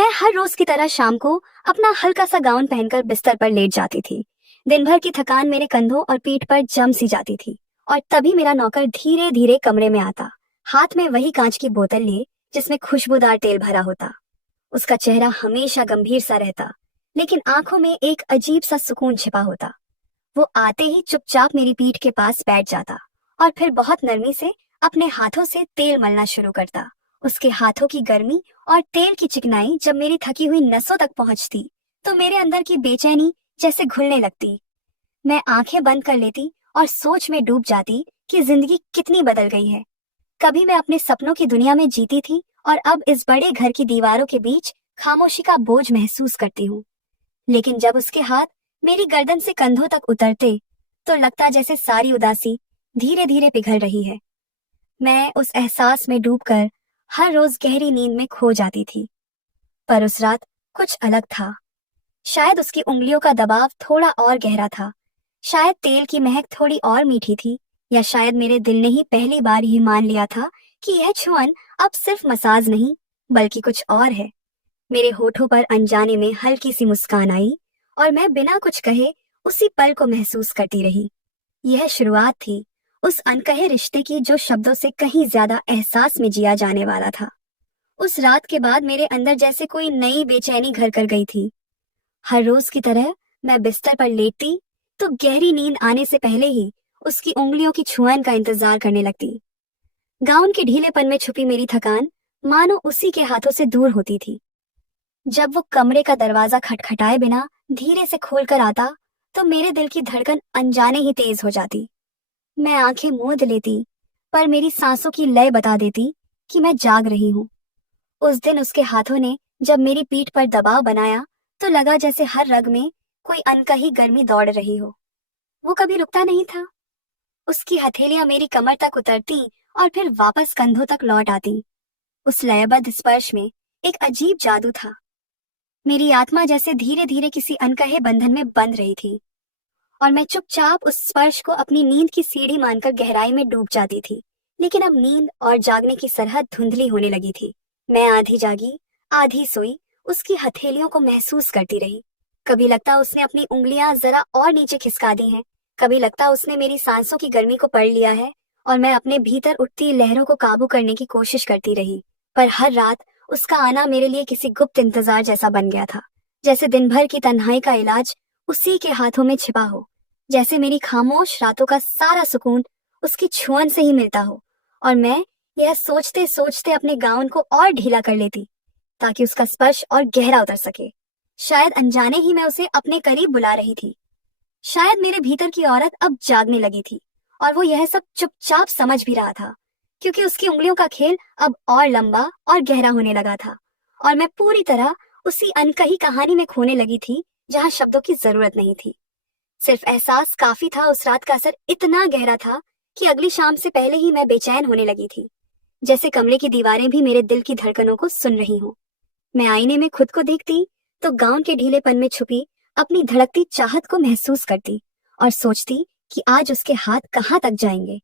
मैं हर रोज की तरह शाम को अपना हल्का सा गाउन पहनकर बिस्तर पर लेट जाती थी। दिन भर की थकान मेरे कंधों और पीठ पर जम सी जाती थी और तभी मेरा नौकर धीरे धीरे कमरे में आता, हाथ में वही कांच की बोतल लिए जिसमें खुशबूदार तेल भरा होता। उसका चेहरा हमेशा गंभीर सा रहता, लेकिन आंखों में एक अजीब सा सुकून छिपा होता। वो आते ही चुपचाप मेरी पीठ के पास बैठ जाता और फिर बहुत नरमी से अपने हाथों से तेल मलना शुरू करता। उसके हाथों की गर्मी और तेल की चिकनाई जब मेरी थकी हुई नसों तक पहुंचती तो मेरे अंदर की बेचैनी जैसे घुलने लगती। मैं आंखें बंद कर लेती और सोच में डूब जाती कि जिंदगी कितनी बदल गई है। कभी मैं अपने सपनों की दुनिया में जीती थी और अब इस बड़े घर की दीवारों के बीच खामोशी का बोझ महसूस करती हूँ। लेकिन जब उसके हाथ मेरी गर्दन से कंधों तक उतरते तो लगता जैसे सारी उदासी धीरे धीरे पिघल रही है। मैं उस एहसास में डूबकर हर रोज गहरी नींद में खो जाती थी। पर उस रात कुछ अलग था। शायद उसकी उंगलियों का दबाव थोड़ा और गहरा था, शायद तेल की महक थोड़ी और मीठी थी, या शायद मेरे दिल ने ही पहली बार ही मान लिया था कि यह छुअन अब सिर्फ मसाज नहीं बल्कि कुछ और है। मेरे होठों पर अनजाने में हल्की सी मुस्कान आई और मैं बिना कुछ कहे उसी पल को महसूस करती रही। यह शुरुआत थी उस अनकहे रिश्ते की जो शब्दों से कहीं ज्यादा एहसास में जिया जाने वाला था। उस रात के बाद मेरे अंदर जैसे कोई नई बेचैनी घर कर गई थी। हर रोज की तरह मैं बिस्तर पर लेटती तो गहरी नींद आने से पहले ही उसकी उंगलियों की छुअन का इंतजार करने लगती। गाउन के ढीलेपन में छुपी मेरी थकान मानो उसी के हाथों से दूर होती थी। जब वो कमरे का दरवाजा खटखटाए बिना धीरे से खोल कर आता तो मेरे दिल की धड़कन अनजाने ही तेज हो जाती। मैं आंखें मूंद लेती, पर मेरी सांसों की लय बता देती कि मैं जाग रही हूँ। उस दिन उसके हाथों ने जब मेरी पीठ पर दबाव बनाया तो लगा जैसे हर रग में कोई अनकही गर्मी दौड़ रही हो। वो कभी रुकता नहीं था। उसकी हथेलियां मेरी कमर तक उतरती और फिर वापस कंधों तक लौट आती। उस लयबद्ध स्पर्श में एक अजीब जादू था। मेरी आत्मा जैसे धीरे धीरे किसी अनकहे बंधन में बंध रही थी और मैं चुपचाप उस स्पर्श को अपनी नींद की सीढ़ी मानकर गहराई में डूब जाती थी। लेकिन अब नींद और जागने की सरहद धुंधली होने लगी थी। मैं आधी जागी आधी सोई उसकी हथेलियों को महसूस करती रही। कभी लगता उसने अपनी उंगलियां जरा और नीचे खिसका दी हैं, कभी लगता उसने मेरी सांसों की गर्मी को पढ़ लिया है और मैं अपने भीतर उठती लहरों को काबू करने की कोशिश करती रही। पर हर रात उसका आना मेरे लिए किसी गुप्त इंतजार जैसा बन गया था, जैसे दिन भर की तन्हाई का इलाज उसी के हाथों में छिपा हो, जैसे मेरी खामोश रातों का सारा सुकून उसकी छुअन से ही मिलता हो। और मैं यह सोचते सोचते अपने गाउन को और ढीला कर लेती ताकि उसका स्पर्श और गहरा उतर सके। शायद अनजाने ही मैं उसे अपने करीब बुला रही थी। शायद मेरे भीतर की औरत अब जागने लगी थी और वो यह सब चुपचाप समझ भी रहा था, क्योंकि उसकी उंगलियों का खेल अब और लंबा और गहरा होने लगा था और मैं पूरी तरह उसी अनकही कहानी में खोने लगी थी जहां शब्दों की जरूरत नहीं थी। सिर्फ एहसास काफी था। उस रात का असर इतना गहरा था कि अगली शाम से पहले ही मैं बेचैन होने लगी थी, जैसे कमरे की दीवारें भी मेरे दिल की धड़कनों को सुन रही हों। मैं आईने में खुद को देखती तो गाउन के ढीलेपन में छुपी अपनी धड़कती चाहत को महसूस करती और सोचती कि आज उसके हाथ कहाँ तक जाएंगे।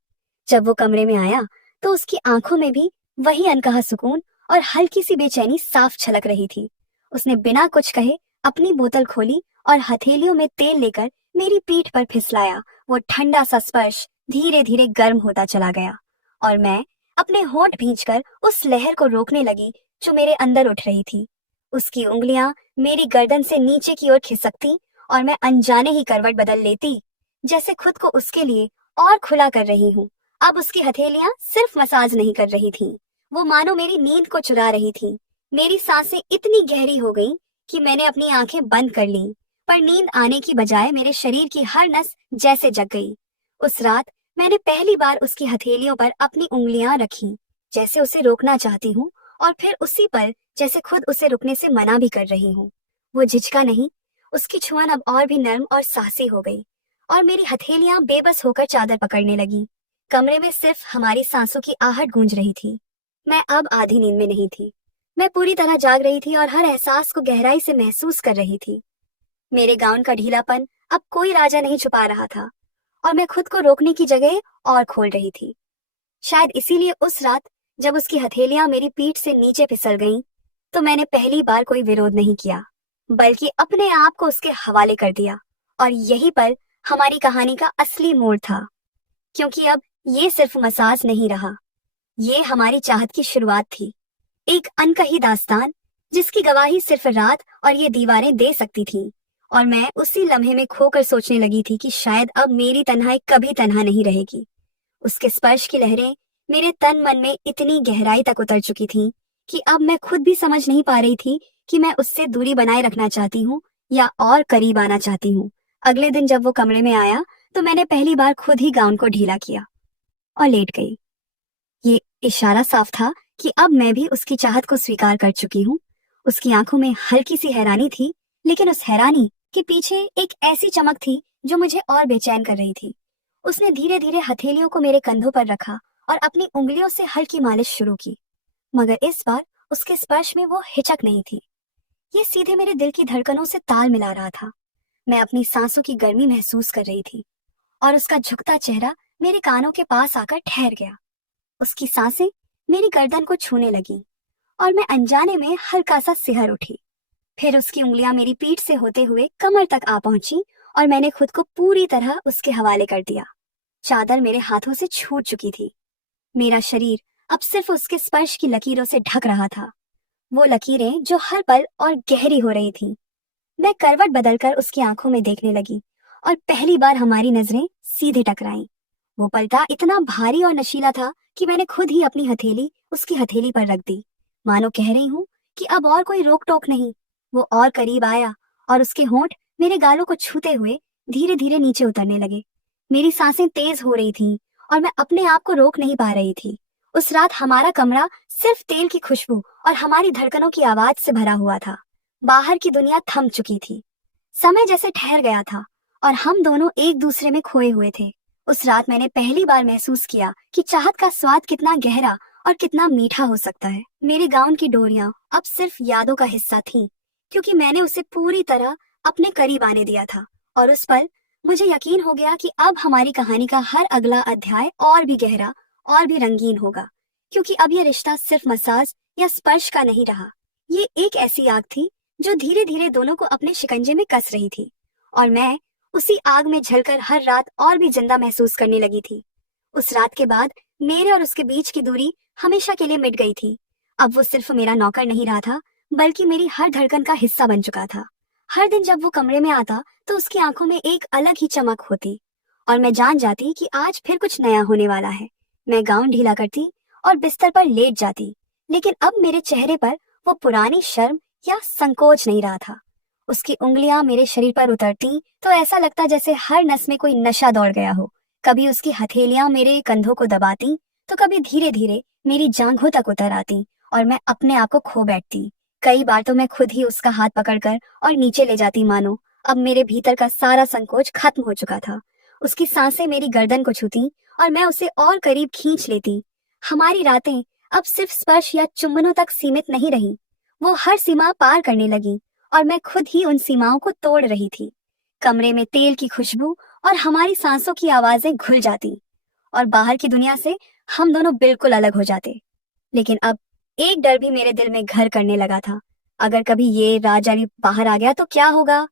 जब वो कमरे में आया तो उसकी आंखों में भी वही अनकहा सुकून और हल्की सी बेचैनी साफ छलक रही थी। उसने बिना कुछ कहे अपनी बोतल खोली और हथेलियों में तेल लेकर मेरी पीठ पर फिसलाया। वो ठंडा सा स्पर्श धीरे धीरे गर्म होता चला गया और मैं अपने होंठ भींचकर उस लहर को रोकने लगी जो मेरे अंदर उठ रही थी। उसकी उंगलियां मेरी गर्दन से नीचे की ओर खिसकती और मैं अनजाने ही करवट बदल लेती, जैसे खुद को उसके लिए और खुला कर रही हूँ। अब उसकी हथेलियां सिर्फ मसाज नहीं कर रही थीं, वो मानो मेरी नींद को चुरा रही थीं। मेरी सांसें इतनी गहरी हो गईं कि मैंने अपनी आंखें बंद कर लीं, पर नींद आने की बजाय मेरे शरीर की हर नस जैसे जग गई। उस रात मैंने पहली बार उसकी हथेलियों पर अपनी उंगलियां रखी, जैसे उसे रोकना चाहती हूँ और फिर उसी पल जैसे खुद उसे रुकने से मना भी कर रही हूँ। वो झिझका नहीं, उसकी छुअन अब और भी नर्म और साहसी हो गई और मेरी हथेलियां बेबस होकर चादर पकड़ने लगी। कमरे में सिर्फ हमारी सांसों की आहट गूंज रही थी। मैं अब आधी नींद में नहीं थी, मैं पूरी तरह जाग रही थी और हर एहसास को गहराई से महसूस कर रही थी। मेरे गाउन का ढीलापन अब कोई राजा नहीं छुपा रहा था और मैं खुद को रोकने की जगह और खोल रही थी। शायद इसीलिए उस रात जब उसकी हथेलियां मेरी पीठ से नीचे फिसल गईं, तो मैंने पहली बार कोई विरोध नहीं किया, बल्कि अपने आप को उसके हवाले कर दिया। और यही पल हमारी कहानी का असली मोड़ था, क्योंकि अब ये सिर्फ मसाज नहीं रहा, ये हमारी चाहत की शुरुआत थी। एक अनकही दास्तान जिसकी गवाही सिर्फ रात और ये दीवारें दे सकती थीं। और मैं उसी लम्हे में खोकर सोचने लगी थी कि शायद अब मेरी तन्हाई कभी तन्हा नहीं रहेगी। उसके स्पर्श की लहरें मेरे तन मन में इतनी गहराई तक उतर चुकी थीं कि अब मैं खुद भी समझ नहीं पा रही थी कि मैं उससे दूरी बनाए रखना चाहती हूँ या और करीब आना चाहती हूँ। अगले दिन जब वो कमरे में आया तो मैंने पहली बार खुद ही गाउन को ढीला किया और लेट गई। ये इशारा साफ था कि अब मैं भी उसकी चाहत को स्वीकार कर चुकी हूँ। उसकी आंखों में हल्की सी हैरानी थी, लेकिन उस हैरानी के पीछे एक ऐसी चमक थी जो मुझे और बेचैन कर रही थी। उसने धीरे धीरे हथेलियों को मेरे कंधों पर रखा और अपनी उंगलियों से हल्की मालिश शुरू की, मगर इस बार उसके स्पर्श में वो हिचक नहीं थी। ये सीधे मेरे दिल की धड़कनों से ताल मिला रहा था। मैं अपनी सांसों की गर्मी महसूस कर रही थी और उसका झुकता चेहरा मेरे कानों के पास आकर ठहर गया। उसकी सांसें मेरी गर्दन को छूने लगी और मैं अनजाने में हल्का सा सिहर उठी। फिर उसकी उंगलियां मेरी पीठ से होते हुए कमर तक आ पहुंची और मैंने खुद को पूरी तरह उसके हवाले कर दिया। चादर मेरे हाथों से छूट चुकी थी। मेरा शरीर अब सिर्फ उसके स्पर्श की लकीरों से ढक रहा था, वो लकीरें जो हर पल और गहरी हो रही थीं। मैं करवट बदलकर उसकी आंखों में देखने लगी और पहली बार हमारी नजरें सीधे टकराईं। वो पलटा इतना भारी और नशीला था कि मैंने खुद ही अपनी हथेली उसकी हथेली पर रख दी, मानो कह रही हूँ कि अब और कोई रोक टोक नहीं। वो और करीब आया और उसके होंठ मेरे गालों को छूते हुए धीरे धीरे नीचे उतरने लगे। मेरी सांसें तेज हो रही थीं और मैं अपने आप को रोक नहीं पा रही थी। उस रात हमारा कमरा सिर्फ तेल की खुशबू और हमारी धड़कनों की आवाज से भरा हुआ था। बाहर की दुनिया थम चुकी थी, समय जैसे ठहर गया था और हम दोनों एक दूसरे में खोए हुए थे। उस रात मैंने पहली बार महसूस किया कि चाहत का स्वाद कितना गहरा और कितना मीठा हो सकता है। मेरे गाउन की डोरियां अब सिर्फ यादों का हिस्सा थीं, क्योंकि मैंने उसे पूरी तरह अपने करीब आने दिया था। और उस पल मुझे यकीन हो गया कि अब हमारी कहानी का हर अगला अध्याय और भी गहरा और भी रंगीन होगा, क्योंकि अब यह रिश्ता सिर्फ मसाज या स्पर्श का नहीं रहा। ये एक ऐसी आग थी जो धीरे धीरे दोनों को अपने शिकंजे में कस रही थी, और मैं उसी आग में झलकर हर रात और भी जिंदा महसूस करने लगी थी। उस रात के बाद मेरे और उसके बीच की दूरी हमेशा के लिए मिट गई थी। अब वो सिर्फ मेरा नौकर नहीं रहा था, बल्कि मेरी हर धड़कन का हिस्सा बन चुका था। हर दिन जब वो कमरे में आता तो उसकी आंखों में एक अलग ही चमक होती और मैं जान जाती कि आज फिर कुछ नया होने वाला है। मैं गाउन ढीला करती और बिस्तर पर लेट जाती, लेकिन अब मेरे चेहरे पर वो पुरानी शर्म या संकोच नहीं रहा था। उसकी उंगलियां मेरे शरीर पर उतरती तो ऐसा लगता जैसे हर नस में कोई नशा दौड़ गया हो। कभी उसकी हथेलियां मेरे कंधों को दबाती तो कभी धीरे धीरे मेरी जांघों तक उतर आती और मैं अपने आप को खो बैठती। कई बार तो मैं खुद ही उसका हाथ पकड़कर और नीचे ले जाती, मानो अब मेरे भीतर का सारा संकोच खत्म हो चुका था। उसकी सांसें मेरी गर्दन को छूती और मैं उसे और करीब खींच लेती। हमारी रातें अब सिर्फ स्पर्श या चुंबनों तक सीमित नहीं रही, वो हर सीमा पार करने लगी और मैं खुद ही उन सीमाओं को तोड़ रही थी। कमरे में तेल की खुशबू और हमारी सांसों की आवाजें घुल जाती और बाहर की दुनिया से हम दोनों बिल्कुल अलग हो जाते। लेकिन अब एक डर भी मेरे दिल में घर करने लगा था। अगर कभी ये राजानी बाहर आ गया तो क्या होगा?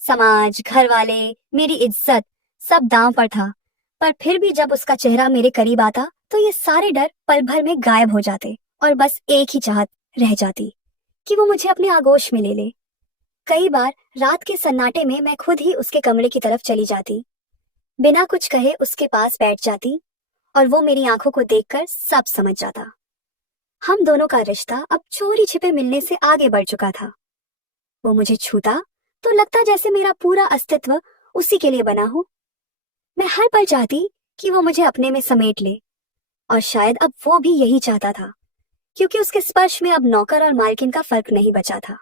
समाज, घर वाले, मेरी इज्जत, सब दांव पर था। पर फिर भी जब उसका चेहरा मेरे करीब आता तो ये सारे डर पल भर में गायब हो जाते और बस एक ही चाहत रह जाती कि वो मुझे अपने आगोश में ले ले। कई बार रात के सन्नाटे में मैं खुद ही उसके कमरे की तरफ चली जाती, बिना कुछ कहे उसके पास बैठ जाती और वो मेरी आंखों को देखकर सब समझ जाता। हम दोनों का रिश्ता अब चोरी छिपे मिलने से आगे बढ़ चुका था। वो मुझे छूता तो लगता जैसे मेरा पूरा अस्तित्व उसी के लिए बना हो। मैं हर पल चाहती कि वो मुझे अपने में समेट ले, और शायद अब वो भी यही चाहता था, क्योंकि उसके स्पर्श में अब नौकर और मालकिन का फर्क नहीं बचा था।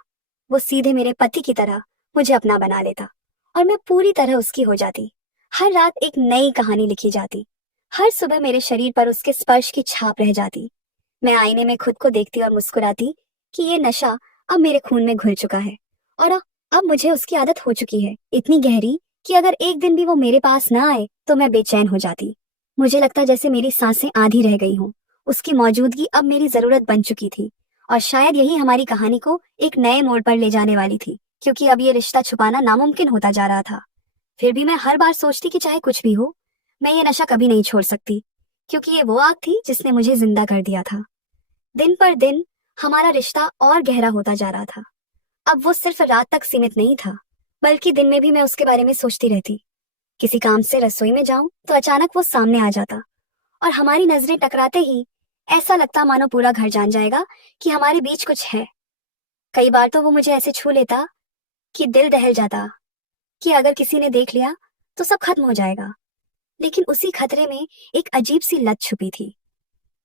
वो सीधे मेरे पति की तरह मुझे अपना बना लेता और मैं पूरी तरह उसकी हो जाती। हर रात एक नई कहानी लिखी जाती। हर सुबह मेरे शरीर पर उसके स्पर्श की छाप रह जाती। मैं आईने में खुद को देखती और मुस्कुराती कि ये नशा अब मेरे खून में घुल चुका है और अब मुझे उसकी आदत हो चुकी है, इतनी गहरी कि अगर एक दिन भी वो मेरे पास ना आए तो मैं बेचैन हो जाती। मुझे लगता जैसे मेरी सांसें आधी रह गई हों। उसकी मौजूदगी अब मेरी जरूरत बन चुकी थी और शायद यही हमारी कहानी को एक नए मोड़ पर ले जाने वाली थी, क्योंकि अब ये रिश्ता छुपाना नामुमकिन होता जा रहा था। फिर भी मैं हर बार सोचती कि चाहे कुछ भी हो, मैं ये नशा कभी नहीं छोड़ सकती, क्योंकि ये वो आग थी जिसने मुझे जिंदा कर दिया था। दिन पर दिन हमारा रिश्ता और गहरा होता जा रहा था। अब वो सिर्फ रात तक सीमित नहीं था, बल्कि दिन में भी मैं उसके बारे में सोचती रहती। किसी काम से रसोई में जाऊं तो अचानक वो सामने आ जाता, और हमारी नजरें टकराते ही ऐसा लगता मानो पूरा घर जान जाएगा कि हमारे बीच कुछ है। कई बार तो वो मुझे ऐसे छू लेता कि दिल दहल जाता कि अगर किसी ने देख लिया तो सब खत्म हो जाएगा। लेकिन उसी खतरे में एक अजीब सी लत छुपी थी।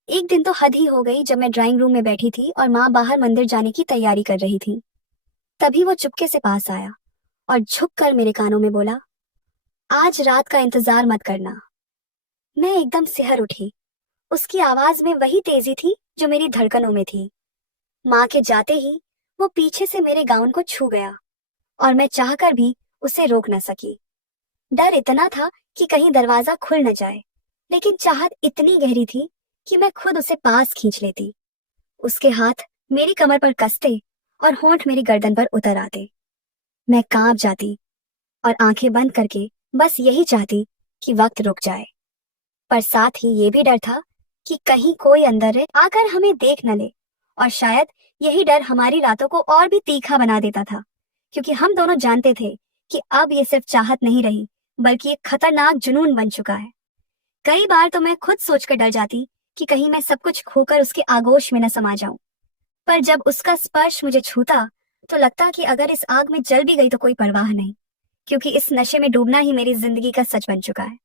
एक दिन तो हद ही हो गई जब मैं ड्राइंग रूम में बैठी थी और माँ बाहर मंदिर जाने की तैयारी कर रही थी। तभी वो चुपके से पास आया और झुक कर मेरे कानों में बोला, आज रात का इंतजार मत करना। मैं एकदम सिहर उठी। उसकी आवाज में वही तेजी थी जो मेरी धड़कनों में थी। माँ के जाते ही वो पीछे से मेरे गाउन को छू गया और मैं चाहकर भी उसे रोक न सकी। डर इतना था कि कहीं दरवाजा खुल न जाए, लेकिन चाहत इतनी गहरी थी कि मैं खुद उसे पास खींच लेती। उसके हाथ मेरी कमर पर कसते और होंठ मेरी गर्दन पर उतर आते। मैं कांप जाती और आंखें बंद करके बस यही चाहती कि वक्त रुक जाए। पर साथ ही ये भी डर था कि कहीं कोई अंदर आकर हमें देख न ले, और शायद यही डर हमारी रातों को और भी तीखा बना देता था, क्योंकि हम दोनों जानते थे कि अब ये सिर्फ चाहत नहीं रही, बल्कि एक खतरनाक जुनून बन चुका है। कई बार तो मैं खुद सोचकर डर जाती कि कहीं मैं सब कुछ खोकर उसके आगोश में न समा जाऊं। पर जब उसका स्पर्श मुझे छूता तो लगता कि अगर इस आग में जल भी गई तो कोई परवाह नहीं, क्योंकि इस नशे में डूबना ही मेरी जिंदगी का सच बन चुका है।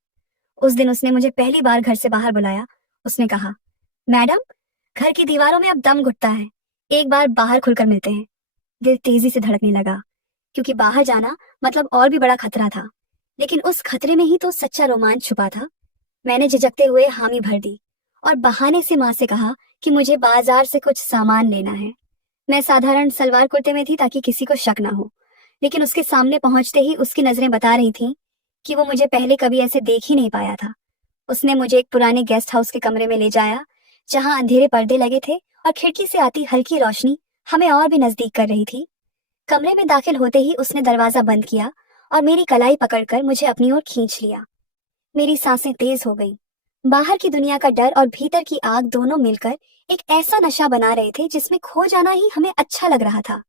उस दिन उसने मुझे पहली बार घर से बाहर बुलाया। उसने कहा, मैडम, घर की दीवारों में अब दम घुटता है, एक बार बाहर खुलकर मिलते हैं। दिल तेजी से धड़कने लगा, क्योंकि बाहर जाना मतलब और भी बड़ा खतरा था। लेकिन उस खतरे में ही तो सच्चा रोमांच छुपा था। मैंने झिझकते हुए हामी भर दी और बहाने से माँ से कहा कि मुझे बाजार से कुछ सामान लेना है। मैं साधारण सलवार कुर्ते में थी ताकि किसी को शक ना हो, लेकिन उसके सामने पहुंचते ही उसकी नजरें बता रही थीं कि वो मुझे पहले कभी ऐसे देख ही नहीं पाया था। उसने मुझे एक पुराने गेस्ट हाउस के कमरे में ले जाया, जहां अंधेरे पर्दे लगे थे और खिड़की से आती हल्की रोशनी हमें और भी नजदीक कर रही थी। कमरे में दाखिल होते ही उसने दरवाजा बंद किया और मेरी कलाई पकड़कर मुझे अपनी ओर खींच लिया। मेरी सांसें तेज हो गईं। बाहर की दुनिया का डर और भीतर की आग दोनों मिलकर एक ऐसा नशा बना रहे थे जिसमें खो जाना ही हमें अच्छा लग रहा था।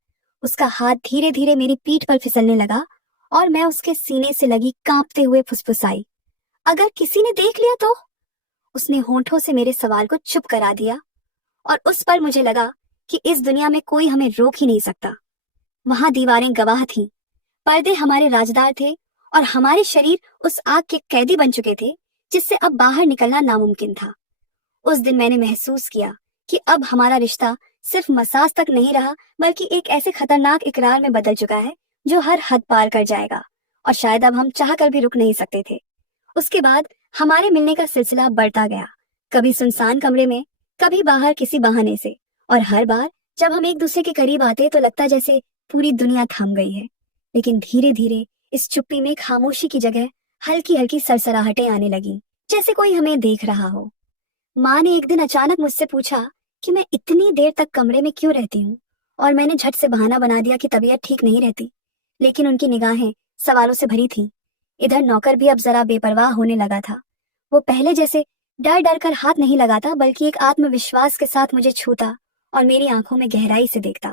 उसका हाथ धीरे धीरे मेरी पीठ पर फिसलने लगा और मैं उसके सीने से लगी कांपते हुए फुसफुसाई, अगर किसी ने देख लिया तो? उसने होंठों से मेरे सवाल को चुप करा दिया, और उस पर मुझे लगा कि इस दुनिया में कोई हमें रोक ही नहीं सकता। वहां दीवारें गवाह थीं, पर्दे हमारे राजदार थे और हमारे शरीर उस आग के कैदी बन चुके थे जिससे अब बाहर निकलना नामुमकिन था। उस दिन मैंने महसूस किया कि अब हमारा रिश्ता सिर्फ मसाज तक नहीं रहा, बल्कि एक ऐसे खतरनाक इकरार में बदल चुका है जो हर हद पार कर जाएगा, और शायद अब हम चाह कर भी रुक नहीं सकते थे। उसके बाद हमारे मिलने का सिलसिला बढ़ता गया, कभी सुनसान कमरे में, कभी बाहर किसी बहाने से, और हर बार जब हम एक दूसरे के करीब आते तो लगता जैसे पूरी दुनिया थम गई है। लेकिन धीरे धीरे इस चुप्पी में खामोशी की जगह हल्की हल्की सरसराहटें आने लगी, जैसे कोई हमें देख रहा हो। माँ ने एक दिन अचानक मुझसे पूछा कि मैं इतनी देर तक कमरे में क्यों रहती हूँ, और मैंने झट से बहाना बना दिया कि तबीयत ठीक नहीं रहती। लेकिन उनकी निगाहें सवालों से भरी थीं। इधर नौकर भी अब जरा बेपरवाह होने लगा था। वो पहले जैसे डर डर कर हाथ नहीं लगाता, बल्कि एक आत्मविश्वास के साथ मुझे छूता और मेरी आंखों में गहराई से देखता।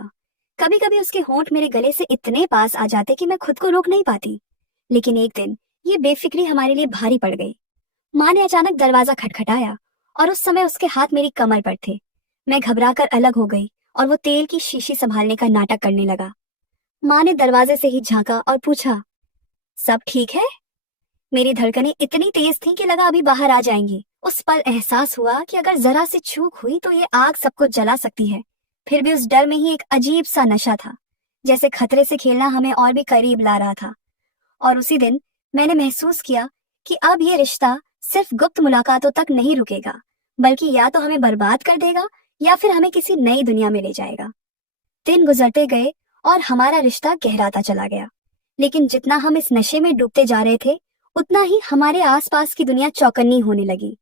कभी कभी उसके होंठ मेरे गले से इतने पास आ जाते कि मैं खुद को रोक नहीं पाती। लेकिन एक दिन ये बेफिक्री हमारे लिए भारी पड़ गई। माँ ने अचानक दरवाजा खटखटाया और उस समय उसके हाथ मेरी कमर पर थे। मैं घबराकर अलग हो गई और वो तेल की शीशी संभालने का नाटक करने लगा। माँ ने दरवाजे से ही झांका और पूछा, सब ठीक है? मेरी धड़कनें इतनी तेज थीं कि लगा अभी बाहर आ जाएंगी। उस पल एहसास हुआ कि अगर जरा सी चूक हुई तो ये आग सबको जला सकती है। फिर भी उस डर में ही एक अजीब सा नशा था, जैसे खतरे से खेलना हमें और भी करीब ला रहा था। और उसी दिन मैंने महसूस किया कि अब ये रिश्ता सिर्फ गुप्त मुलाकातों तक नहीं रुकेगा, बल्कि या तो हमें बर्बाद कर देगा या फिर हमें किसी नई दुनिया में ले जाएगा। दिन गुजरते गए और हमारा रिश्ता गहराता चला गया, लेकिन जितना हम इस नशे में डूबते जा रहे थे, उतना ही हमारे आसपास की दुनिया चौकन्नी होने लगी।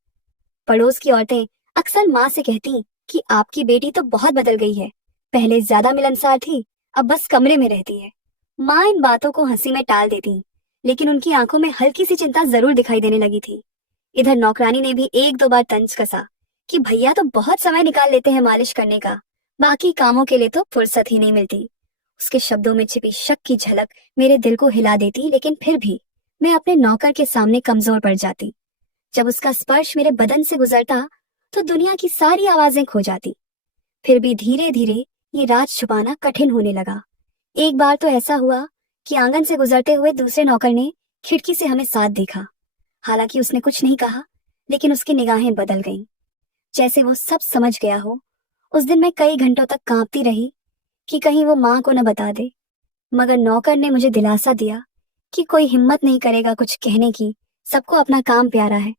पड़ोस की औरतें अक्सर माँ से कहती कि आपकी बेटी तो बहुत बदल गई है, पहले ज्यादा मिलनसार थी, अब बस कमरे में रहती है। माँ इन बातों को हंसी में टाल देती, लेकिन उनकी आंखों में हल्की सी चिंता जरूर दिखाई देने लगी थी। इधर नौकरानी ने भी एक दो बार तंज कसा कि भैया तो बहुत समय निकाल लेते हैं मालिश करने का, बाकी कामों के लिए तो फुर्सत ही नहीं मिलती। उसके शब्दों में छिपी शक की झलक मेरे दिल को हिला देती, लेकिन फिर भी मैं अपने नौकर के सामने कमजोर पड़ जाती। जब उसका स्पर्श मेरे बदन से गुजरता तो दुनिया की सारी आवाजें खो जाती। फिर भी धीरे धीरे ये राज छुपाना कठिन होने लगा। एक बार तो ऐसा हुआ कि आंगन से गुजरते हुए दूसरे नौकर ने खिड़की से हमें साथ देखा। हालांकि उसने कुछ नहीं कहा, लेकिन उसकी निगाहें बदल गईं, जैसे वो सब समझ गया हो। उस दिन मैं कई घंटों तक कांपती रही कि कहीं वो माँ को न बता दे, मगर नौकर ने मुझे दिलासा दिया कि कोई हिम्मत नहीं करेगा कुछ कहने की, सबको अपना काम प्यारा है।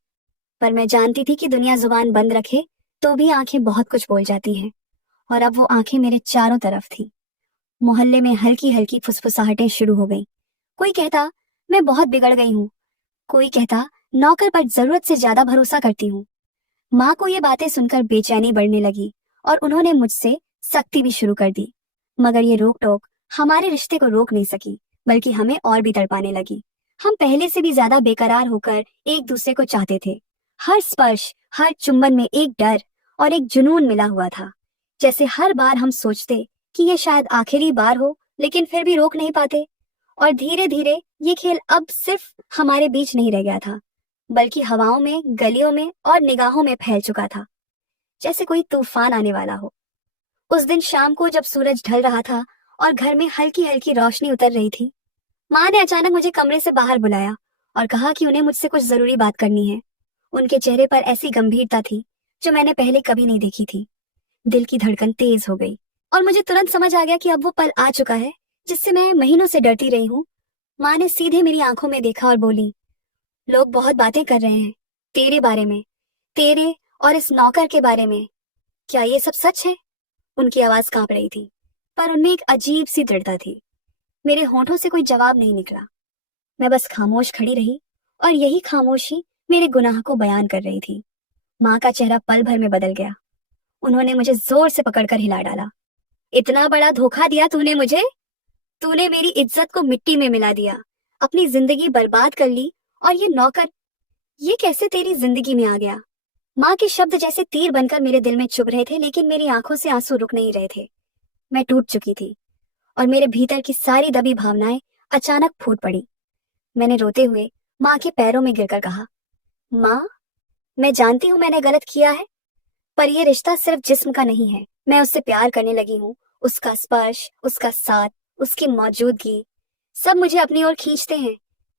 पर मैं जानती थी कि दुनिया जुबान बंद रखे तो भी आंखें बहुत कुछ बोल जाती हैं, और अब वो आंखें मेरे चारों तरफ थी। मोहल्ले में हल्की हल्की फुसफुसाहटें शुरू हो गईं। कोई कहता मैं बहुत बिगड़ गई हूँ, कोई कहता नौकर पर जरूरत से ज्यादा भरोसा करती हूँ। माँ को ये बातें सुनकर बेचैनी बढ़ने लगी और उन्होंने मुझसे सख्ती भी शुरू कर दी। मगर ये रोक टोक हमारे रिश्ते को रोक नहीं सकी, बल्कि हमें और भी तड़पाने लगी। हम पहले से भी ज्यादा बेकरार होकर एक दूसरे को चाहते थे। हर स्पर्श, हर चुंबन में एक डर और एक जुनून मिला हुआ था। जैसे हर बार हम सोचते कि ये शायद आखिरी बार हो, लेकिन फिर भी रोक नहीं पाते। और धीरे धीरे ये खेल अब सिर्फ हमारे बीच नहीं रह गया था, बल्कि हवाओं में, गलियों में और निगाहों में फैल चुका था, जैसे कोई तूफान आने वाला हो। उस दिन शाम को जब सूरज ढल रहा था और घर में हल्की हल्की रोशनी उतर रही थी, माँ ने अचानक मुझे कमरे से बाहर बुलाया और कहा कि उन्हें मुझसे कुछ जरूरी बात करनी है। उनके चेहरे पर ऐसी गंभीरता थी जो मैंने पहले कभी नहीं देखी थी। दिल की धड़कन तेज हो गई और मुझे तुरंत समझ आ गया कि अब वो पल आ चुका है जिससे मैं महीनों से डरती रही हूँ। माँ ने सीधे मेरी आंखों में देखा और बोली, लोग बहुत बातें कर रहे हैं तेरे बारे में, तेरे और इस नौकर के बारे में। क्या ये सब सच है? उनकी आवाज कांप रही थी, पर उनमें एक अजीब सी दृढ़ता थी। मेरे होठों से कोई जवाब नहीं निकला। मैं बस खामोश खड़ी रही और यही खामोशी मेरे गुनाह को बयान कर रही थी। माँ का चेहरा पल भर में बदल गया। उन्होंने मुझे जोर से पकड़कर हिला डाला। इतना बड़ा धोखा दिया तूने मुझे? तूने मेरी इज्जत को मिट्टी में मिला दिया, अपनी जिंदगी बर्बाद कर ली, और ये नौकर, ये कैसे तेरी जिंदगी में आ गया? माँ के शब्द जैसे तीर बनकर मेरे दिल में चुभ रहे थे, लेकिन मेरी आंखों से आंसू रुक नहीं रहे थे। मैं टूट चुकी थी और मेरे भीतर की सारी दबी भावनाएं अचानक फूट पड़ी। मैंने रोते हुए माँ के पैरों में गिरकर कहा, माँ, मैं जानती हूँ मैंने गलत किया है, पर यह रिश्ता सिर्फ जिस्म का नहीं है। मैं उससे प्यार करने लगी हूँ। उसका स्पर्श, उसका साथ, उसकी मौजूदगी, सब मुझे अपनी ओर खींचते हैं।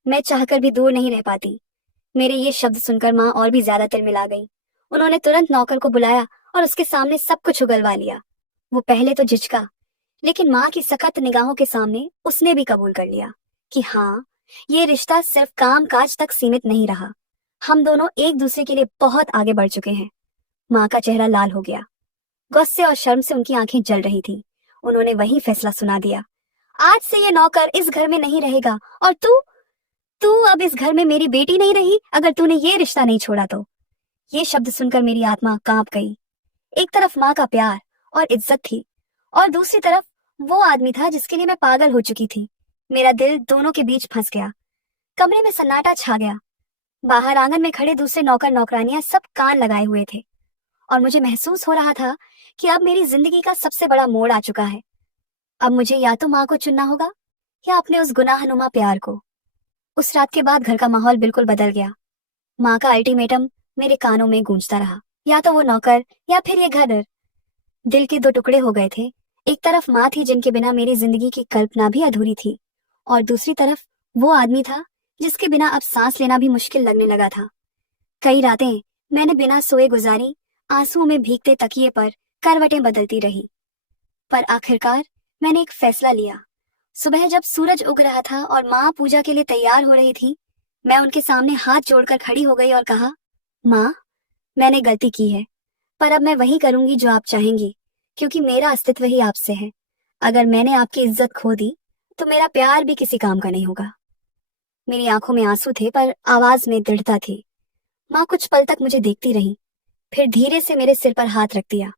मैं चाहकर भी दूर नहीं रह पाती। मेरे ये शब्द सुनकर माँ और भी ज्यादा तिलमिला गई। उन्होंने तुरंत नौकर को बुलाया और उसके सामने सब कुछ उगलवा लिया। वो पहले तो झिझका, लेकिन माँ की सख्त निगाहों के सामने उसने भी कबूल कर लिया कि हाँ, ये रिश्ता सिर्फ काम काज तक सीमित नहीं रहा। हम दोनों एक दूसरे के लिए बहुत आगे बढ़ चुके हैं। माँ का चेहरा लाल हो गया। गुस्से और शर्म से उनकी आंखें जल रही थी। उन्होंने वही फैसला सुना दिया, आज से ये नौकर इस घर में नहीं रहेगा, और तू तू अब इस घर में मेरी बेटी नहीं रही अगर तूने ये रिश्ता नहीं छोड़ा तो। ये शब्द सुनकर मेरी आत्मा कांप गई। एक तरफ माँ का प्यार और इज्जत थी, और दूसरी तरफ वो आदमी था जिसके लिए मैं पागल हो चुकी थी। मेरा दिल दोनों के बीच फंस गया। कमरे में सन्नाटा छा गया। बाहर आंगन में खड़े दूसरे नौकर नौकरानियां सब कान लगाए हुए थे, और मुझे महसूस हो रहा था कि अब मेरी जिंदगी का सबसे बड़ा मोड़ आ चुका है। अब मुझे या तो माँ को चुनना होगा या अपने उस गुनाहनुमा प्यार को। उस रात के बाद घर का माहौल बिल्कुल बदल गया। माँ का अल्टीमेटम मेरे कानों में गूंजता रहा, या तो वो नौकर या फिर ये घर। दिल के दो टुकड़े हो गए थे। एक तरफ माँ थी जिनके बिना मेरी जिंदगी की कल्पना भी अधूरी थी, और दूसरी तरफ वो आदमी था जिसके बिना अब सांस लेना भी मुश्किल लगने लगा था। कई रातें मैंने बिना सोए गुजारी, आंसुओं में भीगते तकिए पर करवटें बदलती रही। पर आखिरकार मैंने एक फैसला लिया। सुबह जब सूरज उग रहा था और माँ पूजा के लिए तैयार हो रही थी, मैं उनके सामने हाथ जोड़कर खड़ी हो गई और कहा, माँ, मैंने गलती की है, पर अब मैं वही करूंगी जो आप चाहेंगी, क्योंकि मेरा अस्तित्व ही आपसे है। अगर मैंने आपकी इज्जत खो दी तो मेरा प्यार भी किसी काम का नहीं होगा। मेरी आंखों में आंसू थे, पर आवाज में दृढ़ता थी। माँ कुछ पल तक मुझे देखती रही, फिर धीरे से मेरे सिर पर हाथ रख दिया।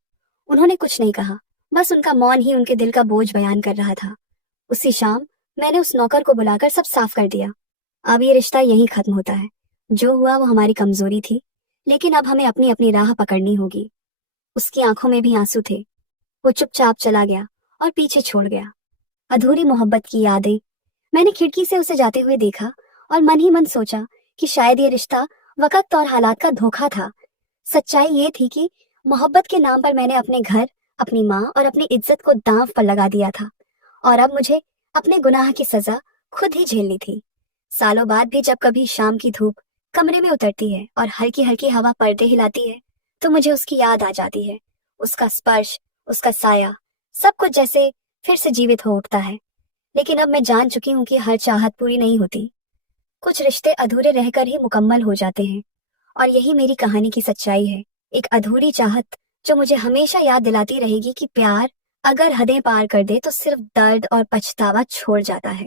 उन्होंने कुछ नहीं कहा, बस उनका मौन ही उनके दिल का बोझ बयान कर रहा था। उसी शाम मैंने उस नौकर को बुलाकर सब साफ कर दिया। अब ये रिश्ता यहीं खत्म होता है। जो हुआ वो हमारी कमजोरी थी, लेकिन अब हमें अपनी अपनी राह पकड़नी होगी। उसकी आंखों में भी आंसू थे। वो चुपचाप चला गया और पीछे छोड़ गया अधूरी मोहब्बत की यादें। मैंने खिड़की से उसे जाते हुए देखा और मन ही मन सोचा कि शायद ये रिश्ता वक्त और हालात का धोखा था। सच्चाई ये थी कि मोहब्बत के नाम पर मैंने अपने घर, अपनी माँ और अपनी इज्जत को दांव पर लगा दिया था, और अब मुझे अपने गुनाह की सजा खुद ही झेलनी थी। सालों बाद भी जब कभी शाम की धूप कमरे में उतरती है और हल्की हल्की हवा पर्दे हिलाती है, तो मुझे उसकी याद आ जाती है। उसका स्पर्श, उसका साया, सब कुछ जैसे फिर से जीवित हो उठता है। लेकिन अब मैं जान चुकी हूँ कि हर चाहत पूरी नहीं होती। कुछ रिश्ते अधूरे रहकर ही मुकम्मल हो जाते हैं, और यही मेरी कहानी की सच्चाई है। एक अधूरी चाहत जो मुझे हमेशा याद दिलाती रहेगी कि प्यार अगर हदें पार कर दे तो सिर्फ दर्द और पछतावा छोड़ जाता है।